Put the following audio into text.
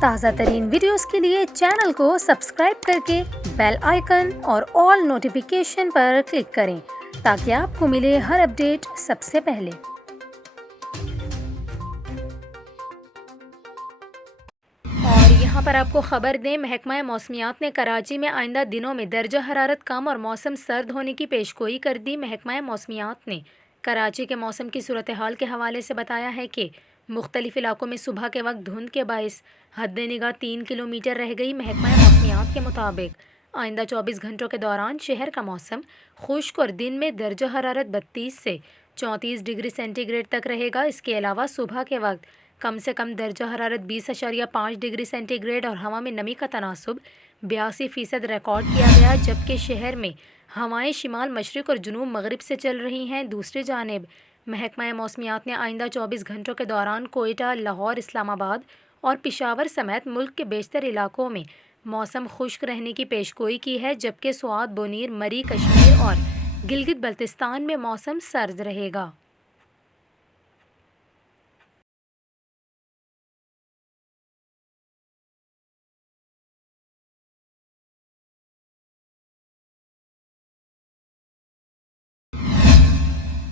تازہ ترین ویڈیوز کے لیے چینل کو سبسکرائب کر کے بیل آئیکن اور آل نوٹیفیکیشن پر کلک کریں تاکہ آپ کو ملے ہر اپڈیٹ سب سے پہلے۔ اور یہاں پر آپ کو خبر دیں، محکمہ موسمیات نے کراچی میں آئندہ دنوں میں درجہ حرارت کم اور موسم سرد ہونے کی پیشگوئی کر دی۔ محکمہ موسمیات نے کراچی کے موسم کی صورتحال کے حوالے سے بتایا ہے کہ مختلف علاقوں میں صبح کے وقت دھند کے باعث حد نگاہ 3 کلومیٹر رہ گئی۔ محکمہ موسمیات کے مطابق آئندہ 24 گھنٹوں کے دوران شہر کا موسم خشک اور دن میں درجہ حرارت 32 سے 34 ڈگری سینٹی گریڈ تک رہے گا۔ اس کے علاوہ صبح کے وقت کم سے کم درجہ حرارت 20.5 ڈگری سینٹی گریڈ اور ہوا میں نمی کا تناسب 82% ریکارڈ کیا گیا، جبکہ شہر میں ہوائیں شمال مشرق اور جنوب مغرب سے چل رہی ہیں۔ دوسری جانب محکمہ موسمیات نے آئندہ 24 گھنٹوں کے دوران کوئٹہ، لاہور، اسلام آباد اور پشاور سمیت ملک کے بیشتر علاقوں میں موسم خشک رہنے کی پیشگوئی کی ہے، جبکہ سوات، بونیر، مری، کشمیر اور گلگت بلتستان میں موسم سرد رہے گا۔